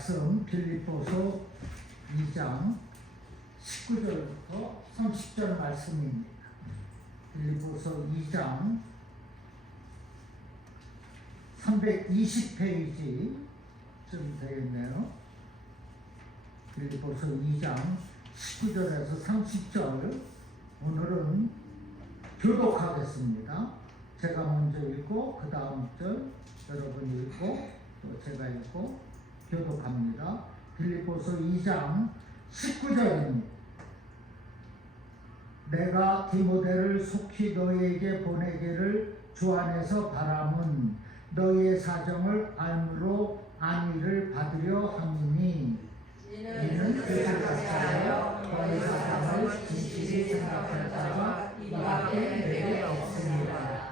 말씀 빌립보서 2장 19절부터 30절 말씀입니다. 빌립보서 2장 320페이지쯤 되겠네요. 빌립보서 2장 19절에서 30절 오늘은 교독하겠습니다. 제가 먼저 읽고 그 다음 절 여러분이 읽고 또 제가 읽고 교독합니다. 빌립보서 2장 19절입니다. 내가 디모데를 속히 너희에게 보내기를 주 안에서 바람은 너희의 사정을 알므로 안위를 받으려 함이니 이는 그들 같아요 너희 사정을 진실히 생각할 자가 이밖에 내게 없습니다.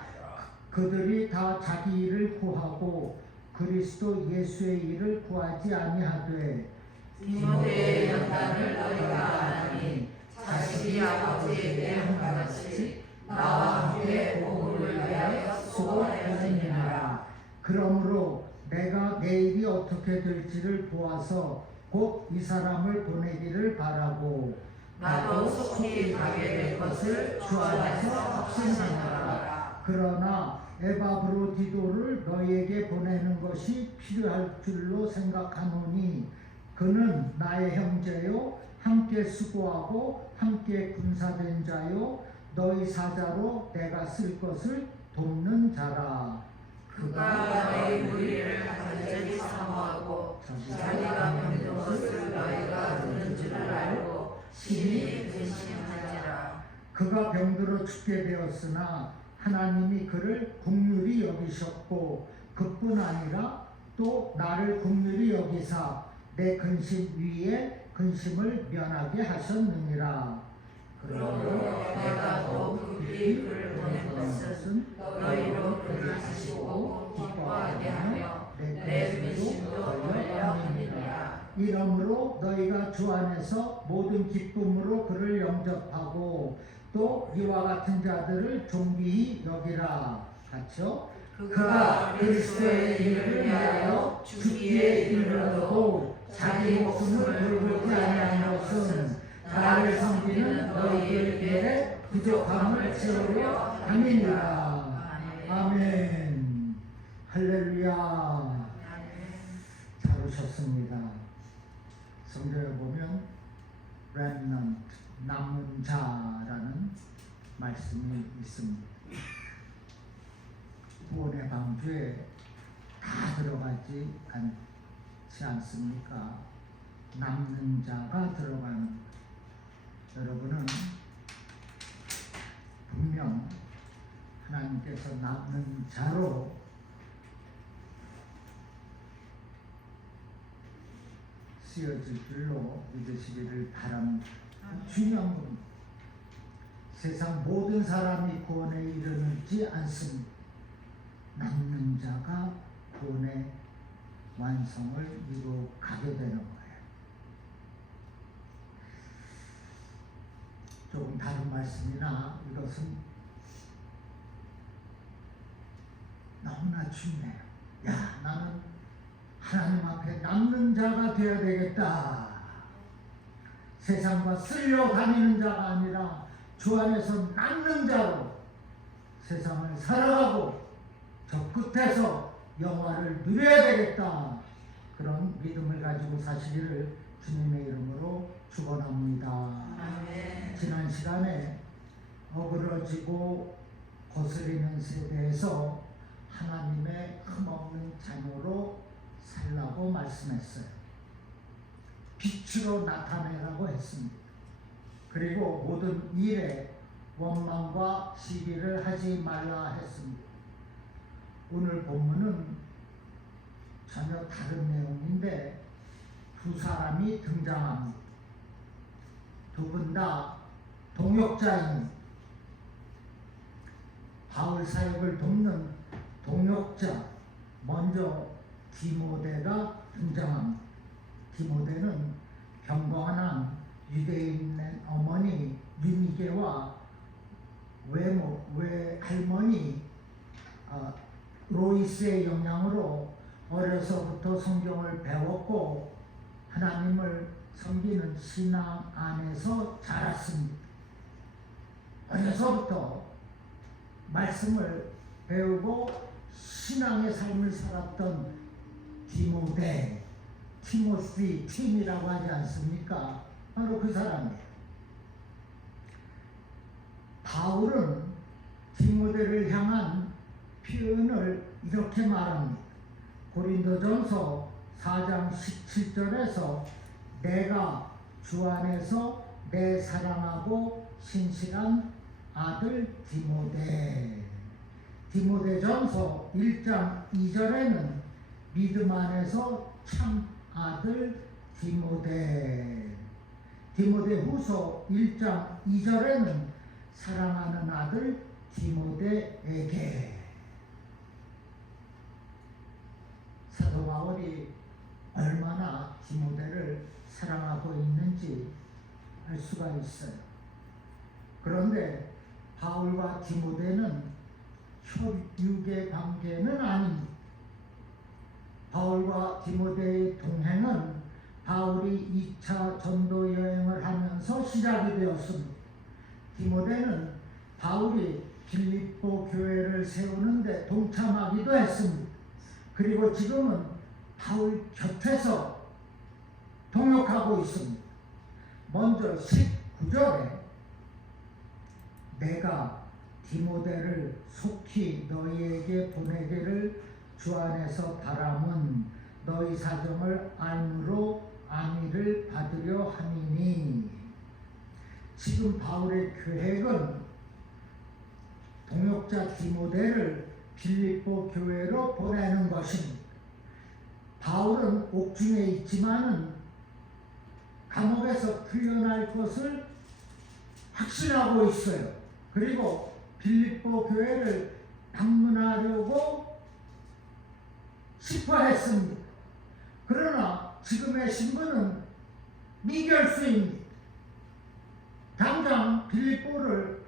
그들이 다 자기 일을 구하고 그리스도 예수의 일을 구하지 아니하되 디모데의 연단을 너희가 아나니 자식이 아버지에게 한것 같이 나와 함께 복음을 위하여 수고하였느니라. 그러므로 내가 내일이 어떻게 될지를 보아서 곧 이 사람을 보내기를 바라고 나도 속히 가게 될 것을 주 안에서 확신하노라. 그러나 에바브로디도를 너희에게 보내는 것이 필요할 줄로 생각하노니 그는 나의 형제요 함께 수고하고 함께 군사된 자요 너희 사자로 내가 쓸 것을 돕는 자라. 그가 너희 무리를 간절히 사모하고 자기가 병든 것을 너희가 듣는 줄을 알고 심히 근심하니라. 그가 병들어 죽게 되었으나 하나님이 그를 긍휼히 여기셨고 그뿐 아니라 또 나를 긍휼히 여기사 내 근심 위에 근심을 면하게 하셨느니라. 그러므로 내가 더욱 급히 그를 보낸 것은 너희로 그를 하시고 기뻐하게 하며 내 근심도 덜려 함이니라. 이러므로 너희가 주 안에서 모든 기쁨으로 그를 영접하고 또 이와 같은 자들을 존귀히 여기라. 같이요. 그가 그리스도의 일을 위하여 죽기에 이르러도 자기 목숨을 돌보지 아니한 것은 나를 섬기는 너희를 위해 부족함을 채우려 함이니라. 아멘. 할렐루야. 잘 오셨습니다. 성경에 보면 remnant, 남은 자라는 말씀이 있습니다. 구원의 방주에 다 들어가지 않지 않습니까? 남는 자가 들어가는. 여러분은 분명 하나님께서 남는 자로 쓰여질 줄로 믿으시기를 바랍니다. 중요한 겁니다. 세상 모든 사람이 구원에 이르지 않습니다. 남는 자가 구원의 완성을 이루어 가게 되는 거예요. 조금 다른 말씀이나 이것은 너무나 중요해요. 야, 나는 하나님 앞에 남는 자가 되어야 되겠다. 세상과 쓸려다니는 자가 아니라 주 안에서 남는 자로 세상을 살아가고 저 끝에서 영화를 누려야 되겠다. 그런 믿음을 가지고 사시기를 주님의 이름으로 축원합니다. 아멘. 지난 시간에 어그러지고 거스리는 세대에서 하나님의 흠없는 자녀로 살라고 말씀했어요. 빛으로 나타내라고 했습니다. 그리고 모든 일에 원망과 시비를 하지 말라 했습니다. 오늘 본문은 전혀 다른 내용인데 두 사람이 등장합니다. 두 분 다 동역자입니다. 바울 사역을 돕는 동역자. 먼저 디모데가 등장합니다. 디모데는 경건한 유대인의 어머니 유니게와 외할머니 로이스의 영향으로 어려서부터 성경을 배웠고 하나님을 섬기는 신앙 안에서 자랐습니다. 어려서부터 말씀을 배우고 신앙의 삶을 살았던 디모데, 티모시, 팀이라고 하지 않습니까? 바로 그 사람이에요. 바울은 디모데를 향한 표현을 이렇게 말합니다. 고린도전서 4장 17절에서 내가 주 안에서 내 사랑하고 신실한 아들 디모데. 디모데전서 1장 2절에는 믿음 안에서 참 아들 디모데. 디모데후서 1장 2절에는 사랑하는 아들 디모데에게. 사도 바울이 얼마나 디모데를 사랑하고 있는지 알 수가 있어요. 그런데 바울과 디모데는 혈육의 관계는 아닙니다. 바울과 디모데의 동행은 바울이 2차 전도 여행을 하면서 시작이 되었습니다. 디모데는 바울이 빌립보 교회를 세우는데 동참하기도 했습니다. 그리고 지금은 바울 곁에서 동역하고 있습니다. 먼저 19절에 내가 디모데를 속히 너희에게 보내기를 주 안에서 바람은 너희 사정을 알므로 안위를 받으려 함이니. 지금 바울의 계획은 동역자 디모데를 빌립보 교회로 보내는 것입니다. 바울은 옥중에 있지만은 감옥에서 풀려날 것을 확신하고 있어요. 그리고 빌립보 교회를 방문하려고 싶어했습니다. 그러나 지금의 신분은 미결수입니다. 당장 빌립보를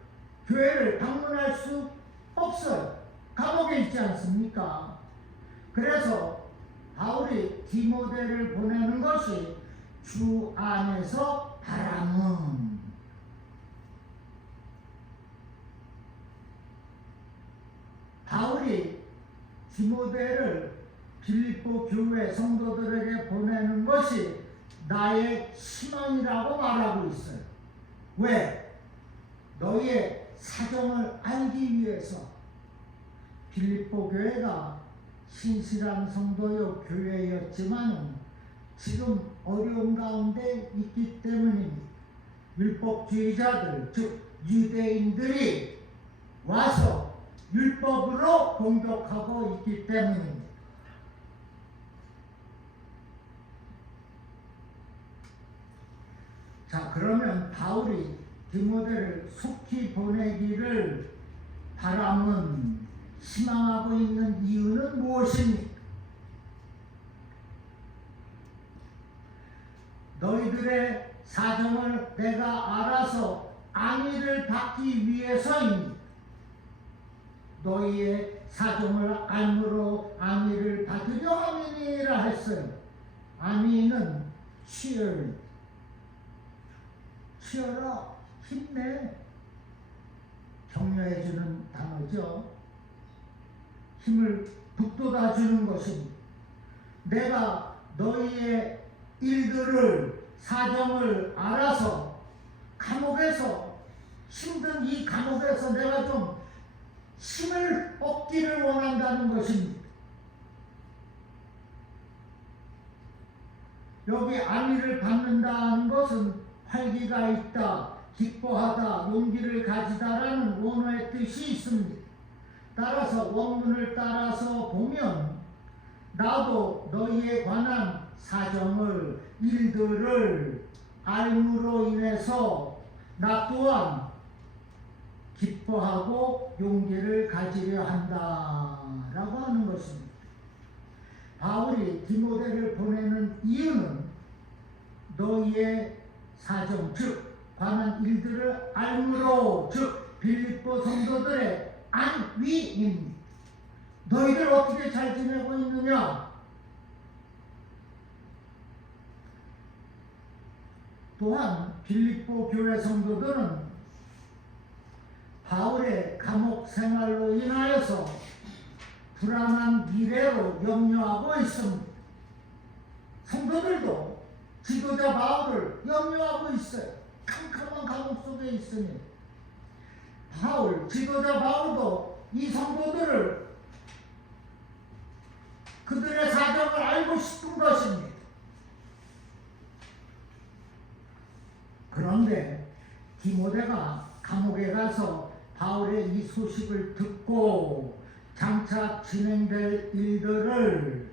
교회를 방문할 수 없어요. 감옥에 있지 않습니까? 그래서 바울이 디모데를 보내는 것이 주 안에서 바람은. 바울이 디모데를 빌립보 교회 성도들에게 보내는 것이 나의 희망이라고 말하고 있어요. 왜? 너희의 사정을 알기 위해서. 빌립보 교회가 신실한 성도요 교회였지만 지금 어려운 가운데 있기 때문입니다. 율법주의자들, 즉 유대인들이 와서 율법으로 공격하고 있기 때문입니다. 자, 그러면 바울이 디모데를 속히 보내기를 바람은, 희망하고 있는 이유는 무엇입니까? 너희들의 사정을 내가 알아서 안위를 받기 위해서입니다. 너희의 사정을 알므로 안위를 받으려 함이니라 했어요. 안위는 치열어, 힘내, 격려해주는 단어죠. 힘을 북돋아주는 것입니다. 내가 너희의 일들을, 사정을 알아서 감옥에서, 힘든 이 감옥에서 내가 좀 힘을 얻기를 원한다는 것입니다. 여기 안위를 받는다는 것은 활기가 있다, 기뻐하다, 용기를 가지다라는 원어의 뜻이 있습니다. 따라서 원문을 따라서 보면 나도 너희에 관한 사정을, 일들을 알므로 인해서 나 또한 기뻐하고 용기를 가지려 한다라고 하는 것입니다. 바울이 디모데를 보내는 이유는 너희의 사정, 즉 관한 일들을 알므로, 즉 빌립보 성도들의 안위입니다. 너희들 어떻게 잘 지내고 있느냐? 또한 빌립보 교회 성도들은 바울의 감옥 생활로 인하여서 불안한 미래로 염려하고 있습니다. 성도들도 지도자 바울을 염려하고 있어요. 캄캄한 감옥 속에 있으니 지도자 바울도 이 성도들을 그들의 사정을 알고 싶은 것입니다. 그런데 디모데가 감옥에 가서 바울의 이 소식을 듣고 장차 진행될 일들을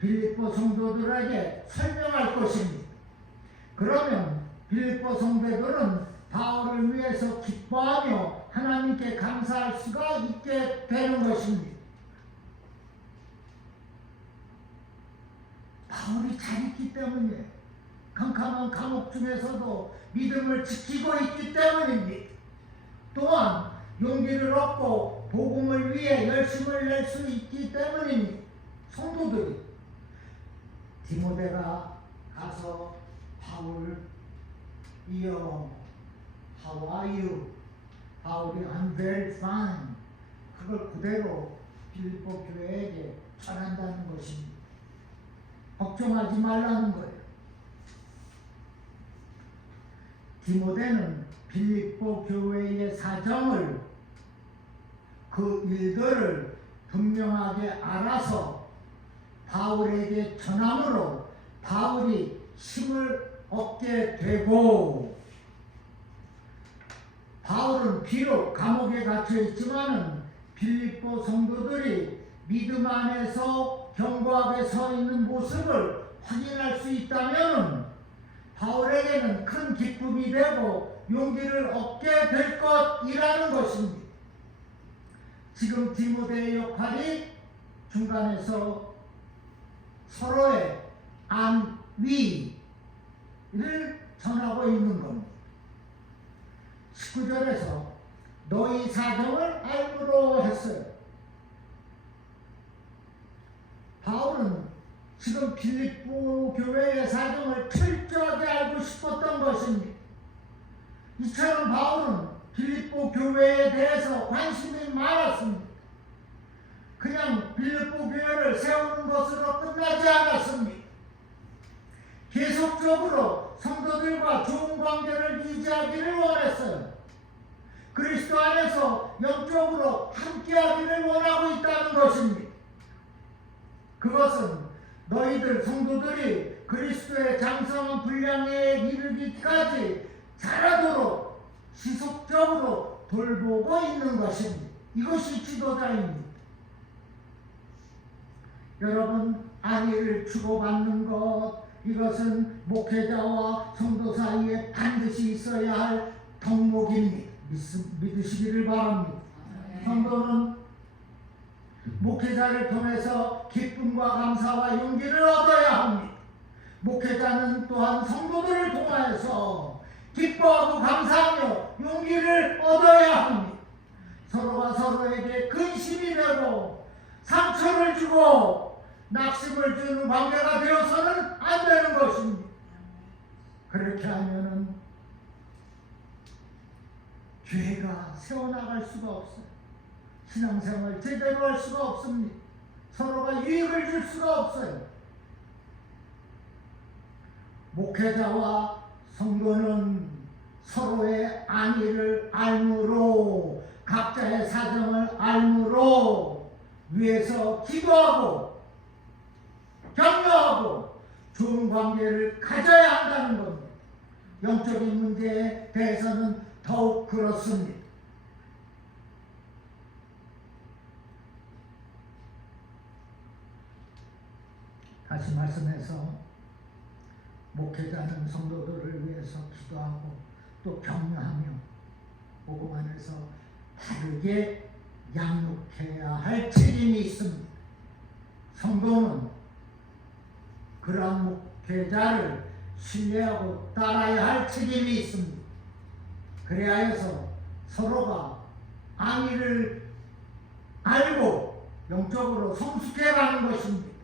빌립보 성도들에게 설명할 것입니다. 그러면 빌립보 성도들은 바울을 위해서 기뻐하며 하나님께 감사할 수가 있게 되는 것입니다. 바울이 잘 있기 때문에 캄캄한 감옥 중에서도 믿음을 지키고 있기 때문입니다. 또한 용기를 얻고 복음을 위해 열심을 낼 수 있기 때문입니다. 성도들이 디모데가 가서 바울이여 How are you? 바울이 I'm very fine. 그걸 그대로 빌립보 교회에게 전한다는 것입니다. 걱정하지 말라는 거예요. 디모데는 빌립보 교회의 사정을 그 일들을 분명하게 알아서 바울에게 전함으로 바울이 힘을 얻게 되고 바울은 비록 감옥에 갇혀 있지만은 빌립보 성도들이 믿음 안에서 견고하게 서 있는 모습을 확인할 수 있다면 바울에게는 큰 기쁨이 되고 용기를 얻게 될 것이라는 것입니다. 지금 디모데의 역할이 중간에서 서로의 안위를 전하고 있는 겁니다. 19절에서 너희 사정을 알므로 했어요. 바울은 지금 빌립보 교회의 사정을 철저하게 알고 싶었던 것입니다. 이처럼 바울은 빌립보 교회에 대해서 관심이 많았습니다. 그냥 빌립보 교회를 세우는 것으로 끝나지 않았습니다. 계속적으로 성도들과 좋은 관계를 유지하기를 원했어요. 그리스도 안에서 영적으로 함께하기를 원하고 있다는 것입니다. 그것은 너희들 성도들이 그리스도의 장성한 분량에 이르기까지 자라도록 지속적으로 돌보고 있는 것입니다. 이것이 지도자입니다. 여러분, 안위를 주고받는 것, 이것은 목회자와 성도 사이에 반드시 있어야 할 덕목입니다. 믿으시기를 바랍니다. 성도는 목회자를 통해서 기쁨과 감사와 용기를 얻어야 합니다. 목회자는 또한 성도들을 통해서 기뻐하고 감사하며 용기를 얻어야 합니다. 서로가 서로에게 근심이 되고 상처를 주고 낙심을 주는 관계가 되어서는 안 되는 것입니다. 그렇게 하면은 교회가 세워나갈 수가 없어요. 신앙생활 제대로 할 수가 없습니다. 서로가 유익을 줄 수가 없어요. 목회자와 성도는 서로의 안위를 알므로 각자의 사정을 알므로 위해서 기도하고 격려하고 좋은 관계를 가져야 한다는 겁니다. 영적인 문제에 대해서는 더욱 그렇습니다. 다시 말씀해서 목회자는 성도들을 위해서 기도하고 또 격려하며 복음 안에서 바르게 양육해야 할 책임이 있습니다. 성도는 그러한 목회자를 신뢰하고 따라야 할 책임이 있습니다. 그래야 해서 서로가 안위를 알고 영적으로 성숙해가는 것입니다.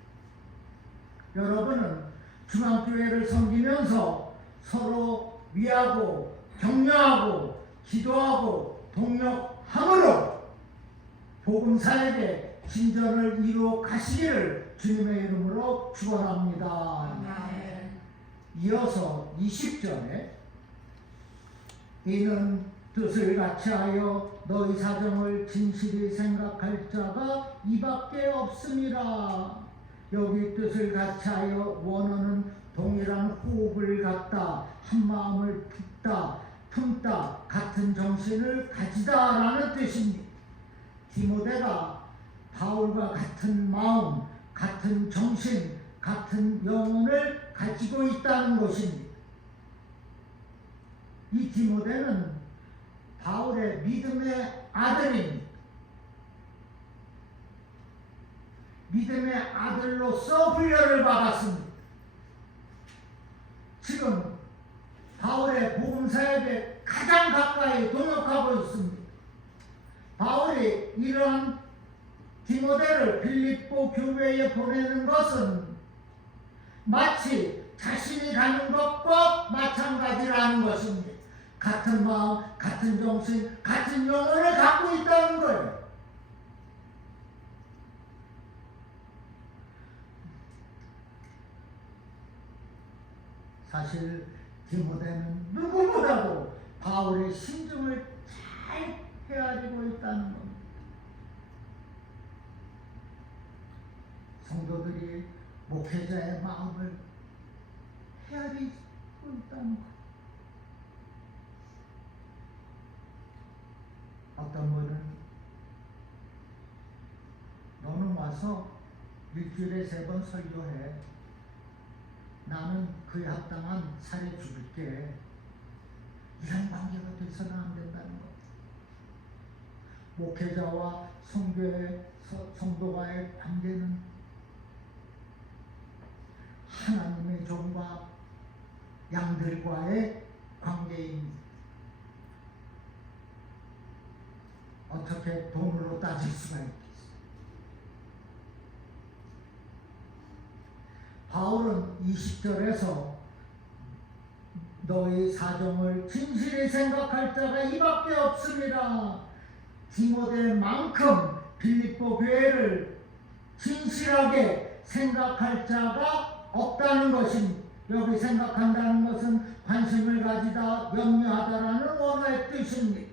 여러분은 중앙교회를 섬기면서 서로 위하고 격려하고 기도하고 동력함으로 복음사역의 진전을 이루어 가시기를 주님의 이름으로 축원합니다. 아멘. 이어서 20절에 이는 뜻을 같이하여 너희 사정을 진실히 생각할 자가 이밖에 없음이라. 여기 뜻을 같이하여 원어는 동일한 호흡을 갖다 한 마음을 품다 같은 정신을 가지다라는 뜻입니다. 디모데가 바울과 같은 마음, 같은 정신, 같은 영혼을 가지고 있다는 것입니다. 이 디모데는 바울의 믿음의 아들입니다. 믿음의 아들로서 훈련을 받았습니다. 지금 바울의 복음사역에 가장 가까이 동역하고 있습니다. 바울이 이러한 디모데를 빌립보 교회에 보내는 것은 마치 자신이 가는 것과 마찬가지라는 것입니다. 같은 마음, 같은 정신, 같은 영혼을 갖고 있다는 거예요. 사실 디모데는 누구보다도 바울의 심정을 잘 헤아리고 있다는 겁니다. 성도들이 목회자의 마음을 헤아리고 있다는 것. 어떤 분은 너는 와서 일주일에 3번 설교해. 나는 그에 합당한 사례 줄게. 이런 관계가 돼서는 안 된다는 것. 목회자와 성도와의 관계는 하나님의 종과 양들과의 관계입니다. 어떻게 돈으로 따질 수가 있겠어요? 바울은 20절에서 너희 사정을 진실히 생각할 자가 이밖에 없습니다. 디모데만큼 빌립보 교회를 진실하게 생각할 자가 없다는 것입니다. 여기 생각한다는 것은 관심을 가지다, 염려하다라는 원어의 뜻입니다.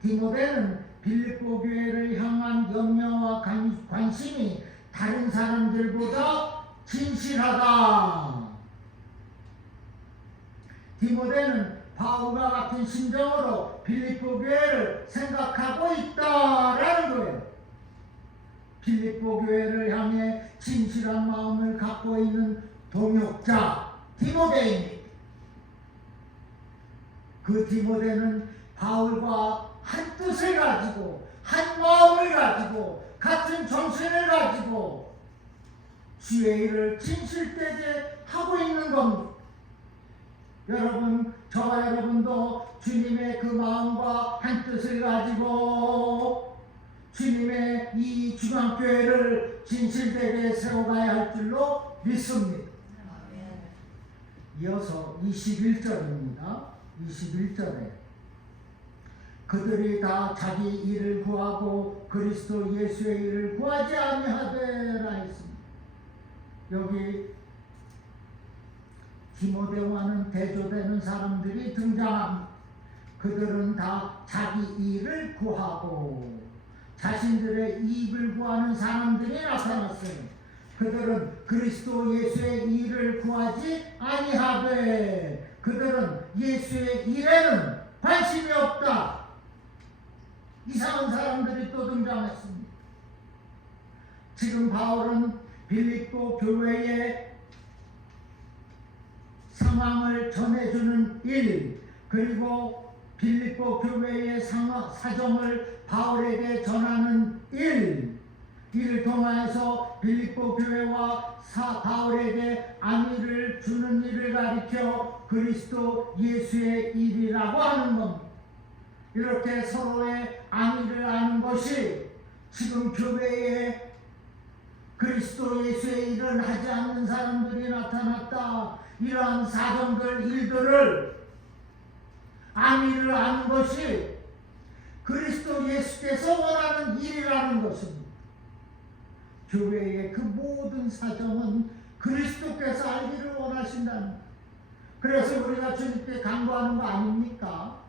디모데는 빌립보 교회를 향한 염려와 관심이 다른 사람들보다 진실하다. 디모데는 바울과 같은 심정으로 빌립보 교회를 생각하고 있다라는 거예요. 빌립보 교회를 향해 진실한 마음을 갖고 있는 동역자 디모데입니다. 그 디모데는 바울과 한 뜻을 가지고 한 마음을 가지고 같은 정신을 가지고 주의 일을 진실되게 하고 있는 겁니다. 여러분, 저와 여러분도 주님의 그 마음과 한 뜻을 가지고 주님의 이 중앙교회를 진실되게 세워가야 할 줄로 믿습니다. 이어서 21절입니다. 21절에 그들이 다 자기 일을 구하고 그리스도 예수의 일을 구하지 아니하되라 했습니다. 여기 디모데와는 대조되는 사람들이 등장합니다. 그들은 다 자기 일을 구하고 자신들의 이익을 구하는 사람들이 나타났어요. 그들은 그리스도 예수의 일을 구하지 아니하되 그들은 예수의 일에는 관심이 없다. 이상한 사람들이 또 등장했습니다. 지금 바울은 빌립보 교회의 상황을 전해주는 일, 그리고 빌립보 교회의 사정을 바울에게 전하는 이를 통하여서 빌립보 교회와 바울에게 안위를 주는 일을 가리켜 그리스도 예수의 일이라고 하는 겁니다. 이렇게 서로의 안위를 아는 것이 지금 교회에 그리스도 예수의 일을 하지 않는 사람들이 나타났다. 이러한 사정들, 일들을 안위를 아는 것이 그리스도 예수께서 원하는 일이라는 것입니다. 교회의 그 모든 사정은 그리스도께서 알기를 원하신다는, 그래서 우리가 주님께 간구하는 거 아닙니까?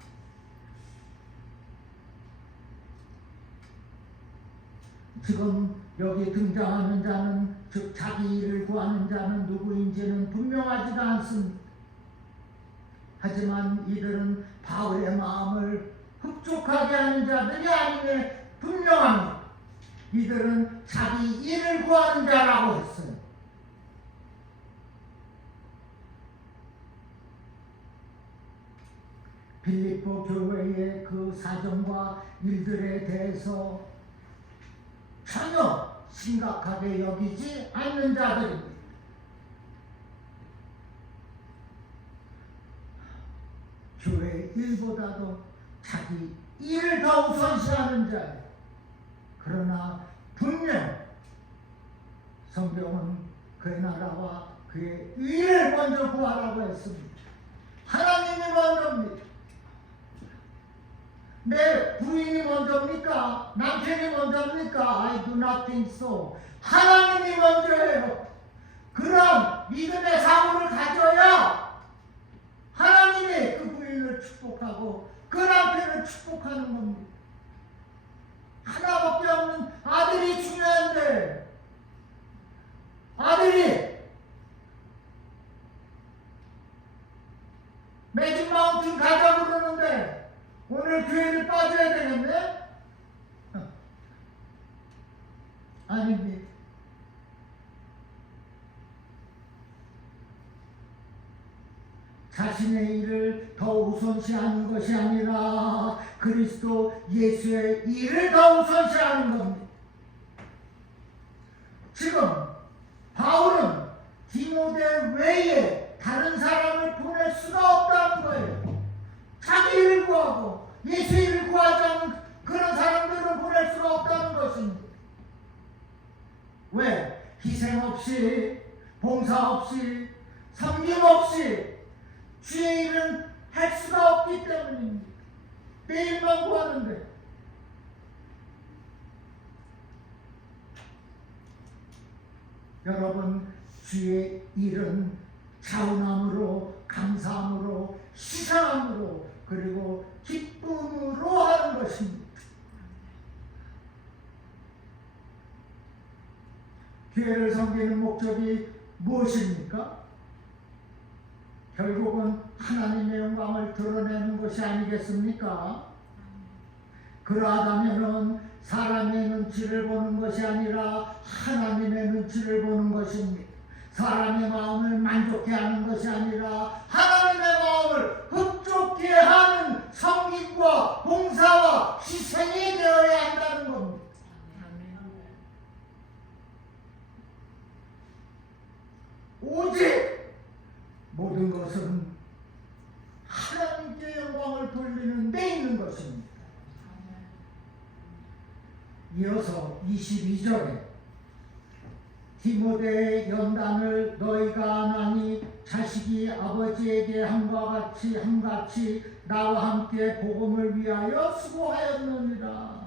지금 여기 등장하는 자는, 즉 자기 일을 구하는 자는 누구인지는 분명하지가 않습니다. 하지만 이들은 바울의 마음을 흡족하게 하는 자들이 아님에 분명합니다. 이들은 자기 일을 구하는 자라고 했어요. 빌립보 교회의 그 사정과 일들에 대해서 전혀 심각하게 여기지 않는 자들입니다. 교회 일보다도 자기 일을 더 우선시하는 자예요. 그러나 분명 성경은 그의 나라와 그의 의를 먼저 구하라고 했습니다. 하나님이 먼저입니다. 내 부인이 먼저입니까? 남편이 먼저입니까? I do not think so. 하나님이 먼저예요. 그런 믿음의 사고를 가져야 하나님이 그 부인을 축복하고 그 남편을 축복하는 겁니다. 하나밖에 없는 아들이 중요한데, 아들이 매직 마운틴 가자고 그러는데 오늘 교회를 빠져야 되겠네? 아닙니다. 자신의 일을 더 우선시하는 것이 아니라 그리스도 예수의 일을 더 우선시하는 겁니다. 지금 바울은 디모데 외에 다른 사람을 보낼 수가 없다는 거예요. 자기 일을 구하고 예수 일을 구하지 않는 그런 사람들을 보낼 수가 없다는 것입니다. 왜? 희생 없이, 봉사 없이, 섬김 없이 주의 일은 할 수가 없기 때문입니다. 내 일만 구하는데. 여러분, 주의 일은 자원함으로, 감사함으로, 시상함으로, 그리고 기쁨으로 하는 것입니다. 교회를 섬기는 목적이 무엇입니까? 결국은 하나님의 영광을 드러내는 것이 아니겠습니까? 그러하다면은 사람의 눈치를 보는 것이 아니라 하나님의 눈치를 보는 것입니다. 사람의 마음을 만족해 하는 것이 아니라 하나님의 마음을 흡족해 하는 섬김과 봉사와 희생이 되어야 한다는 겁니다. 오직 모든 것은 하나님께 영광을 돌리는 데 있는 것입니다. 이어서 22절에 디모데의 연단을 너희가 아나니 자식이 아버지에게 함같이 나와 함께 복음을 위하여 수고하였느니라.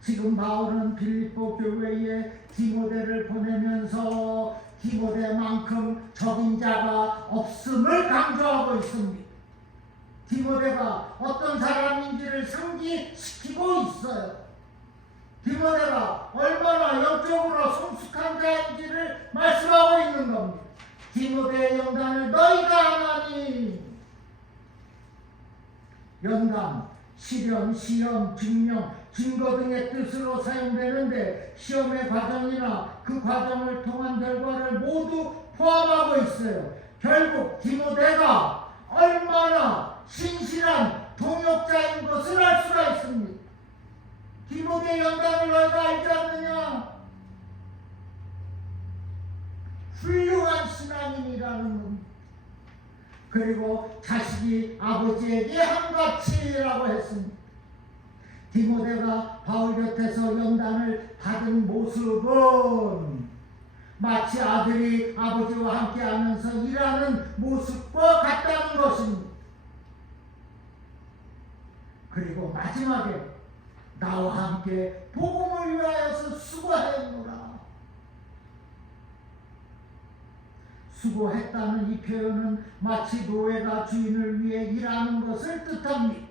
지금 바울은 빌립보 교회에 디모데를 보내면서 디모데만큼 적임자가 없음을 강조하고 있습니다. 디모데가 어떤 사람인지를 상기시키고 있어요. 디모데가 얼마나 영적으로 성숙한 자인지를 말씀하고 있는 겁니다. 디모데의 연단을 너희가 아나니, 연단, 시련, 시험, 증명, 증거 등의 뜻으로 사용되는데 시험의 과정이나 그 과정을 통한 결과를 모두 포함하고 있어요. 결국 디모데가 얼마나 신실한 동역자인 것을 알 수가 있습니다. 디모데 연단을 너희가 알지 않느냐? 훌륭한 신앙인이라는 겁니다. 그리고 자식이 아버지에게 함같이라고 했습니다. 디모데가 바울 곁에서 연단을 받은 모습은 마치 아들이 아버지와 함께 하면서 일하는 모습과 같다는 것입니다. 그리고 마지막에 나와 함께 복음을 위하여서 수고하였노라. 수고했다는 이 표현은 마치 노예가 주인을 위해 일하는 것을 뜻합니다.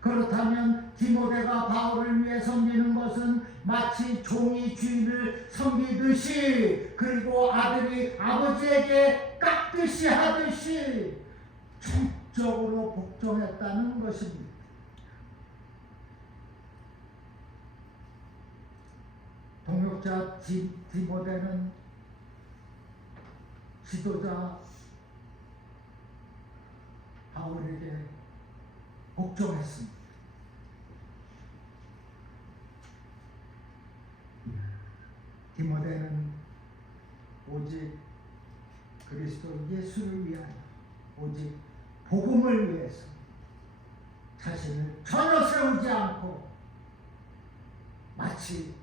그렇다면 디모데가 바울을 위해 섬기는 것은 마치 종이 주인을 섬기듯이, 그리고 아들이 아버지에게 깍듯이 하듯이 전적으로 복종했다는 것입니다. 동역자 디모데는 지도자 바울에게 복종했습니다. 디모데는 오직 그리스도 예수를 위하여, 오직 복음을 위해서 자신을 전혀 세우지 않고 마치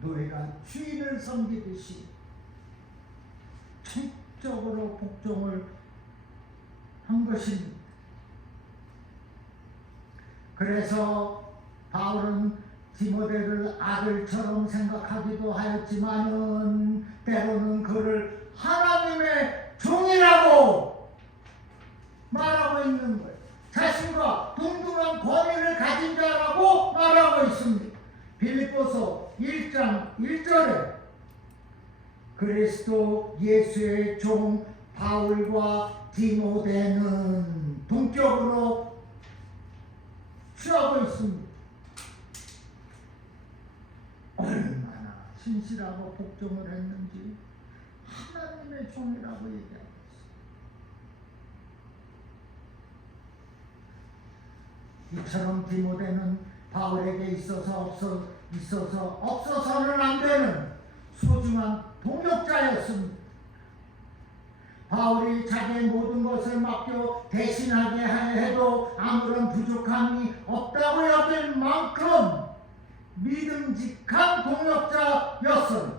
노예가 주인을 섬기듯이 전적으로 복종을 한 것입니다. 그래서 바울은 디모데를 아들처럼 생각하기도 하였지만은 때로는 그를 하나님의 종이라고 말하고 있는 거예요. 자신과 동등한 권위를 가진 자라고 말하고 있습니다. 빌립보서 1장 1절에 그리스도 예수의 종 바울과 디모데는 동격으로 취하고 있습니다. 얼마나 신실하고 복종을 했는지 하나님의 종이라고 얘기하고 있습니다. 이처럼 디모데는 바울에게 있어서 없어서는 안 되는 소중한 동역자였습니다. 바울이 자기의 모든 것을 맡겨 대신하게 해도 아무런 부족함이 없다고 여길 만큼 믿음직한 동역자였습니다.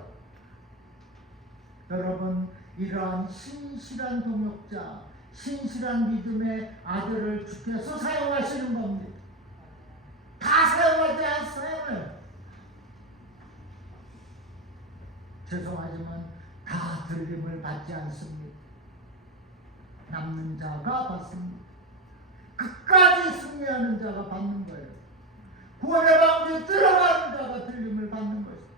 여러분, 이러한 신실한 동역자, 신실한 믿음의 아들을 주께서 사용하시는 겁니다. 다 사용하지 않아요. 죄송하지만 다 들림을 받지 않습니다. 남는 자가 받습니다. 끝까지 승리하는 자가 받는 거예요. 구원의 방주에 들어가는 자가 들림을 받는 것입니다.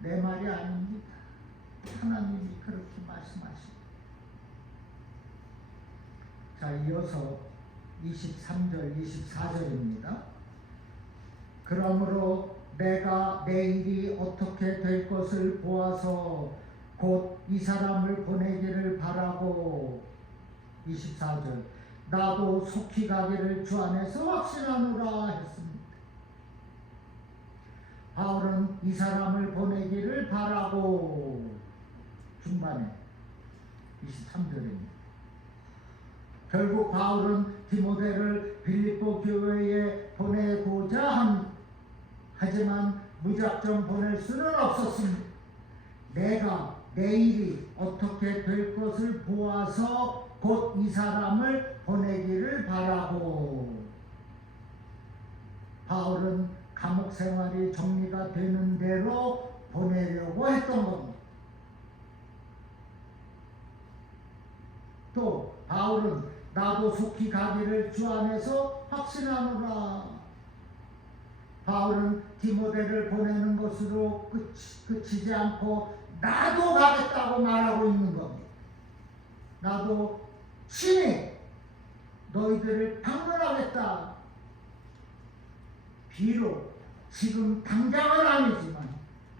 내 말이 아닙니다. 하나님이 그렇게 말씀하십니다. 자, 이어서 23절, 24절입니다. 그러므로 내가 내일이 어떻게 될 것을 보아서 곧 이 사람을 보내기를 바라고, 24절, 나도 속히 가기를 주 안에서 확신하노라 했습니다. 바울은 이 사람을 보내기를 바라고, 중반에 23절입니다. 결국 바울은 디모데를 빌립보 교회에 보내고자 합니다. 하지만 무작정 보낼 수는 없었습니다. 내가 내일이 어떻게 될 것을 보아서 곧 이 사람을 보내기를 바라고, 바울은 감옥 생활이 정리가 되는 대로 보내려고 했던 겁니다. 또 바울은 나도 속히 가기를 주 안에서 확신하노라. 바울은 디모데를 보내는 것으로 그치지 않고 나도 가겠다고 말하고 있는 겁니다. 나도 친히 너희들을 방문하겠다. 비록 지금 당장은 아니지만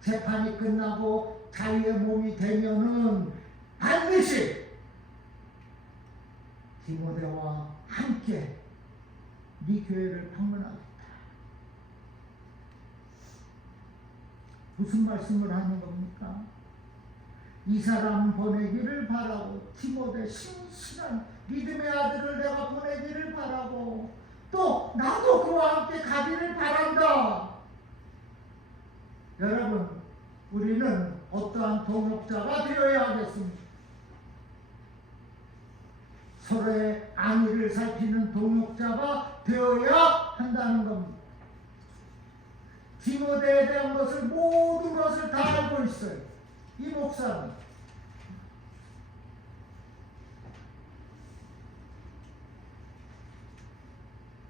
재판이 끝나고 자유의 몸이 되면은 반드시 디모데와 함께 네 교회를 방문하겠다. 무슨 말씀을 하는 겁니까? 이 사람 보내기를 바라고, 디모데 신실한 믿음의 아들을 내가 보내기를 바라고, 또 나도 그와 함께 가기를 바란다. 여러분, 우리는 어떠한 동역자가 되어야 하겠습니까? 서로의 안위를 살피는 동역자가 되어야 한다는 겁니다. 디모데에 대한 것을 모든 것을 다 알고 있어요. 이 목사는.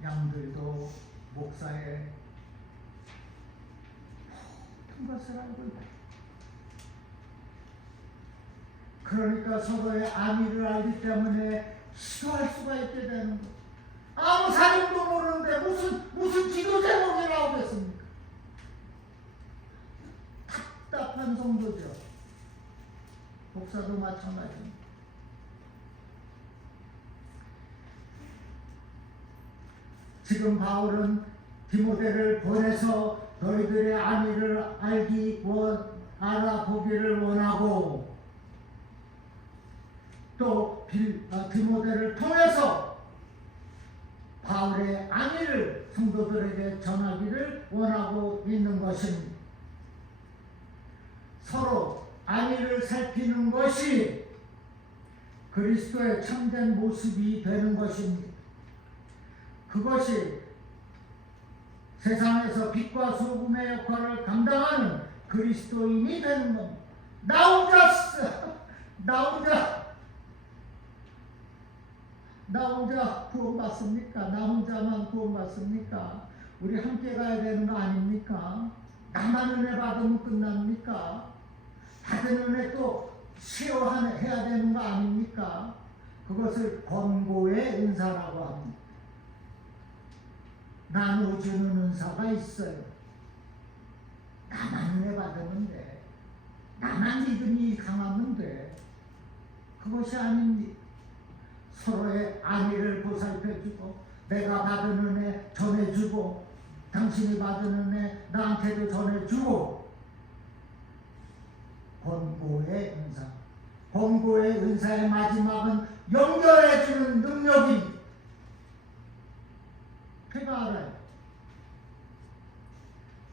양들도 목사의 모든 것을 알고 있다. 그러니까 서로의 안위를 알기 때문에 시도할 수가 있게 되는 거죠. 아무 사정도 모르는데 무슨 기도 제목이 나오겠습니까? 답답한 성도죠. 목사도 마찬가지입니다. 지금 바울은 디모데를 보내서 너희들의 안위를 알아보기를 원하고 또 디모데를 통해서 바울의 안위를 성도들에게 전하기를 원하고 있는 것입니다. 서로 안위를 살피는 것이 그리스도의 참된 모습이 되는 것입니다. 그것이 세상에서 빛과 소금의 역할을 감당하는 그리스도인이 되는 겁니다. 나 혼자 구원받습니까? 나 혼자만 구원받습니까? 우리 함께 가야 되는 거 아닙니까? 나만 은혜 받으면 끝납니까? 받은 은혜 또 쉐어해야 되는 거 아닙니까? 그것을 권고의 은사라고 합니다. 나눠주는 은사가 있어요. 나만 은혜 받으면 돼. 나만 믿음이 강하면 돼. 그것이 아닙니다. 서로의 안위를 보살펴주고 내가 받은 은혜 전해주고 당신이 받은 은혜 나한테도 전해주고 권고의 은사. 권고의 은사의 마지막은 연결해주는 능력입니다. 제가 알아요.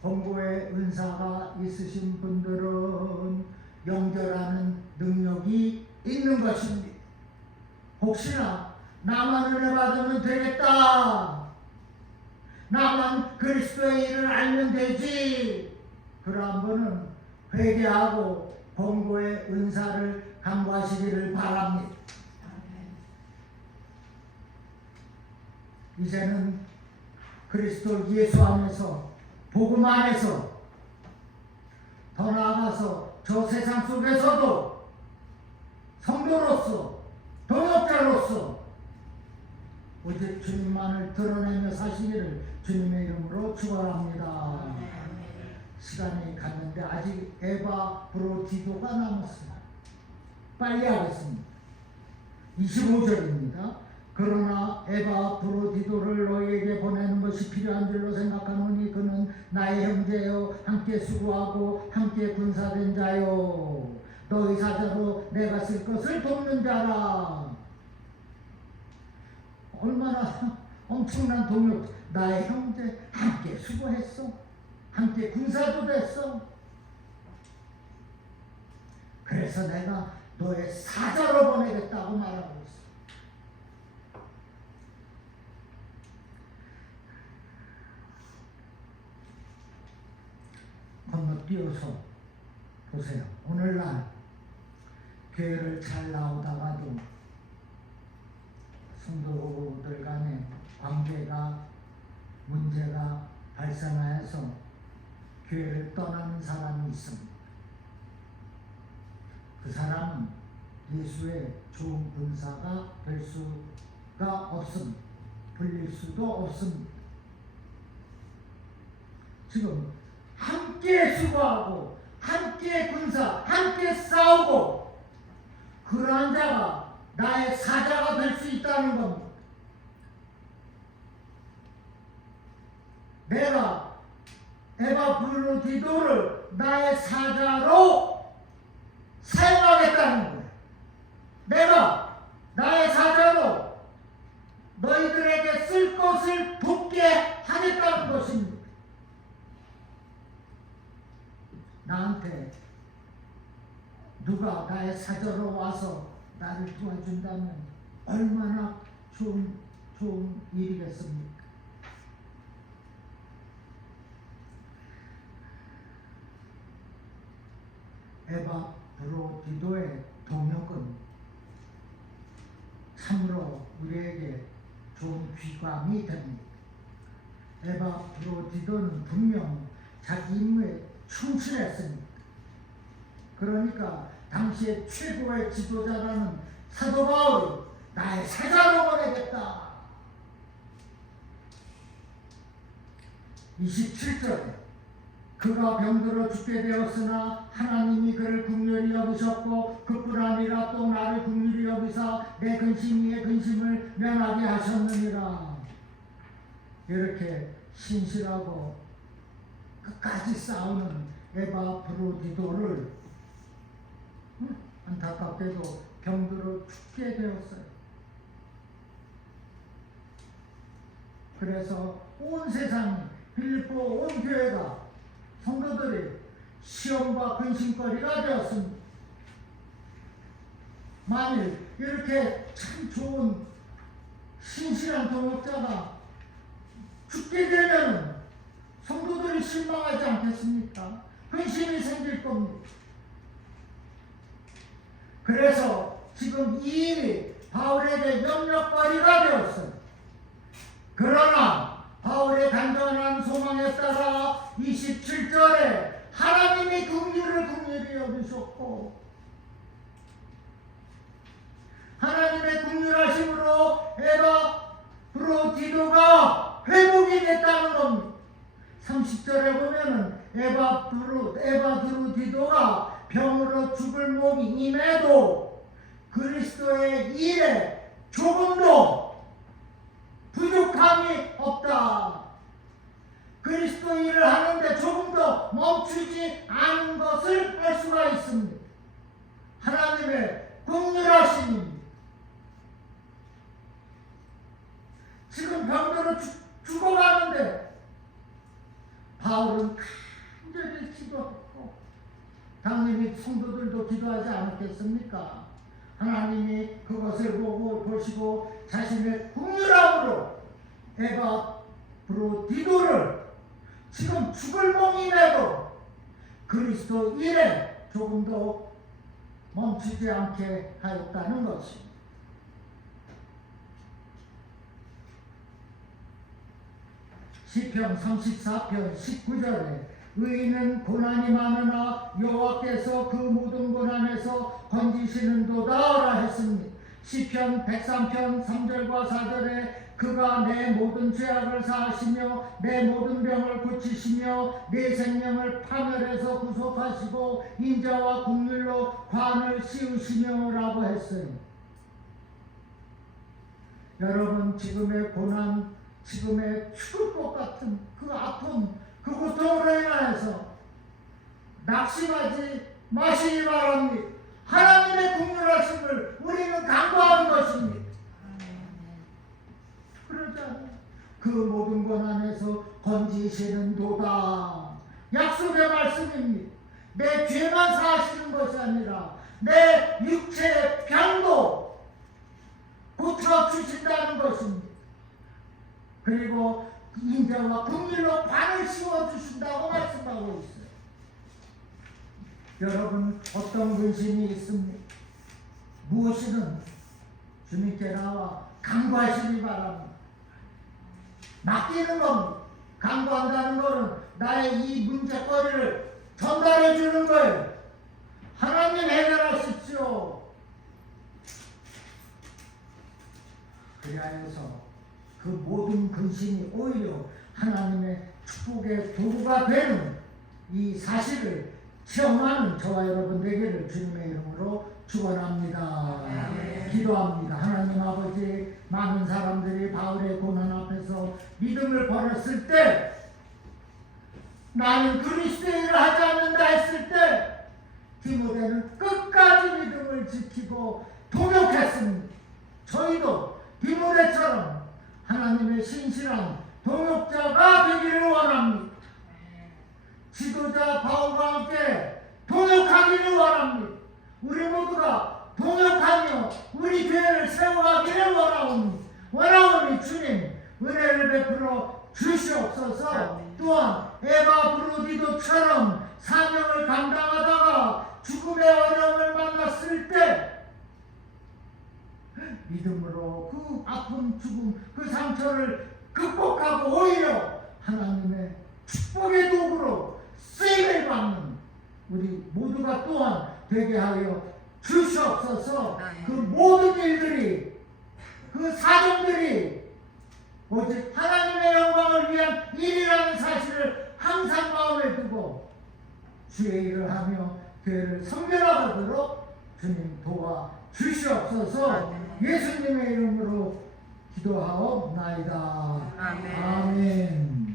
권고의 은사가 있으신 분들은 연결하는 능력이 있는 것입니다. 혹시나 나만 은혜 받으면 되겠다. 나만 그리스도의 일을 알면 되지. 그러한 분은 회개하고 권고의 은사를 간구하시기를 바랍니다. 이제는 그리스도 예수 안에서 복음 안에서 더 나아가서 저 세상 속에서도 성도로서 동역자로서 오직 주님만을 드러내며 사시기를 주님의 이름으로 축원합니다. 시간이 갔는데 아직 에바 브로디도가 남았습니다. 빨리 하겠습니다. 25절입니다. 그러나 에바 브로디도를 너희에게 보내는 것이 필요한 줄로 생각하노니 그는 나의 형제요 함께 수고하고 함께 군사된 자요 너희 사자로 내가 쓸 것을 돕는 자라. 얼마나 엄청난 동력. 나의 형제 함께 수고했어. 함께 군사도 됐어. 그래서 내가 너의 사자로 보내겠다고 말하고 있어. 건너뛰어서 보세요. 오늘날 교회를 잘 나오다가도 성도들 간에 관계가 문제가 발생하여서 교회를 떠나는 사람이 있습니다. 그 사람은 예수의 좋은 군사가 될 수가 없습니다. 불릴 수도 없습니다. 지금 함께 수고하고 함께 군사, 함께 싸우고 그러한 자가 나의 사자가 될 수 있다는 겁니다. 내가 에바 브로디도를 나의 사자로 사용하겠다는 거예요. 내가 나의 사자로 너희들에게 쓸 것을 돕게 하겠다는 것입니다. 나한테 누가 나의 사자로 와서 나를 도와준다면 얼마나 좋은 일이겠습니까? 에바브로디도의 동역은 참으로 우리에게 좋은 귀감이 됩니다. 에바브로디도는 분명 자기 임무에 충실했습니다. 그러니까 당시의 최고의 지도자라는 사도 바울이 나의 사자로 보내겠다. 27절에 그가 병들어 죽게 되었으나 하나님이 그를 긍휼히 여기셨고 그뿐 아니라 또 나를 긍휼히 여기사 내 근심 위에 근심을 면하게 하셨느니라. 이렇게 신실하고 끝까지 싸우는 에바브로디도를 안타깝게도 병들어 죽게 되었어요. 그래서 온 세상이 빌립보 온 교회가 성도들이 시험과 근심거리가 되었습니다. 만일 이렇게 참 좋은 신실한 동역자가 죽게 되면 성도들이 실망하지 않겠습니까? 근심이 생길 겁니다. 그래서 지금 이 일이 바울에게 염려거리가 되었어요. 그러나 바울의 단단한 소망에 따라 27절에 하나님이 긍휼히 여기셨고 하나님의 긍휼하심으로 에바브로디도가 회복이 됐다는 겁니다. 30절에 보면은 에바브로디도가 병으로 죽을 몸이 임해도 그리스도의 일에 조금도 부족함이 없다. 그리스도 일을 하는데 조금도 멈추지 않은 것을 알 수가 있습니다. 하나님의 긍휼하심입니다. 지금 병들어 죽어가는데 바울은 간절히 기도했고 당연히 성도들도 기도하지 않았겠습니까? 하나님이 그것을 보시고 자신의 긍휼함으로 에바브로디도를 지금 죽을 몸임에도 그리스도 일에 조금도 멈추지 않게 하였다는 것입니다. 시편 34편 19절에 의인은 고난이 많으나 여호와께서 그 모든 고난에서 건지시는도다라 했습니다. 시편 103편 3절과 4절에 그가 내 모든 죄악을 사하시며 내 모든 병을 고치시며 내 생명을 파멸해서 구속하시고 인자와 긍휼로 관을 씌우시며 라고 했어요. 여러분 지금의 고난, 지금의 죽을 것 같은 그 아픔, 그 고통으로 인하여서 낙심하지 마시기 바랍니다. 하나님의 긍휼하심을 우리는 간구하는 것입니다. 그러지 않아요. 그 모든 고난에서 건지시는도다. 약속의 말씀입니다. 내 죄만 사하시는 것이 아니라 내 육체의 병도 고쳐주신다는 것입니다. 그리고 인자와 긍휼로 관을 씌워주신다고 말씀하고 있어요. 여러분 어떤 근심이 있습니까? 무엇이든 주님께 나와 간구하시기 바랍니다. 맡기는 겁니다. 간구한다는 것은 나의 이 문제거리를 전달해 주는 거예요. 하나님 해결하십시오. 그리하여서 그 모든 근심이 오히려 하나님의 축복의 도구가 되는 이 사실을 체험하는 저와 여러분 되기를 주님의 이름으로 축원합니다. 기도합니다. 하나님 아버지, 많은 사람들이 바울의 고난 앞에서 믿음을 버렸을 때, 나는 그리스도의 일을 하지 않는다 했을 때 디모데는 끝까지 믿음을 지키고 동역했습니다. 저희도 디모데처럼 하나님의 신실한 동역자가 되기를 원합니다. 지도자 바울과 함께 동역하기를 원합니다. 우리 모두가 동역하며 우리 교회를 세워가기를 원하오니 주님 은혜를 베풀어 주시옵소서. 또한 에바 브로디도처럼 사명을 감당하다가 죽음의 어려움을 만났을 때 믿음으로 그 아픈 죽음, 그 상처를 극복하고 오히려 하나님의 축복의 도구로 쓰임을 받는 우리 모두가 또한 되게 하여 주시옵소서. 그 모든 일들이, 그 사정들이 오직 하나님의 영광을 위한 일이라는 사실을 항상 마음에 두고 주의 일을 하며 교회를 섬겨나가도록 주님 도와 주시옵소서. 예수님의 이름으로 기도하옵나이다. 아멘.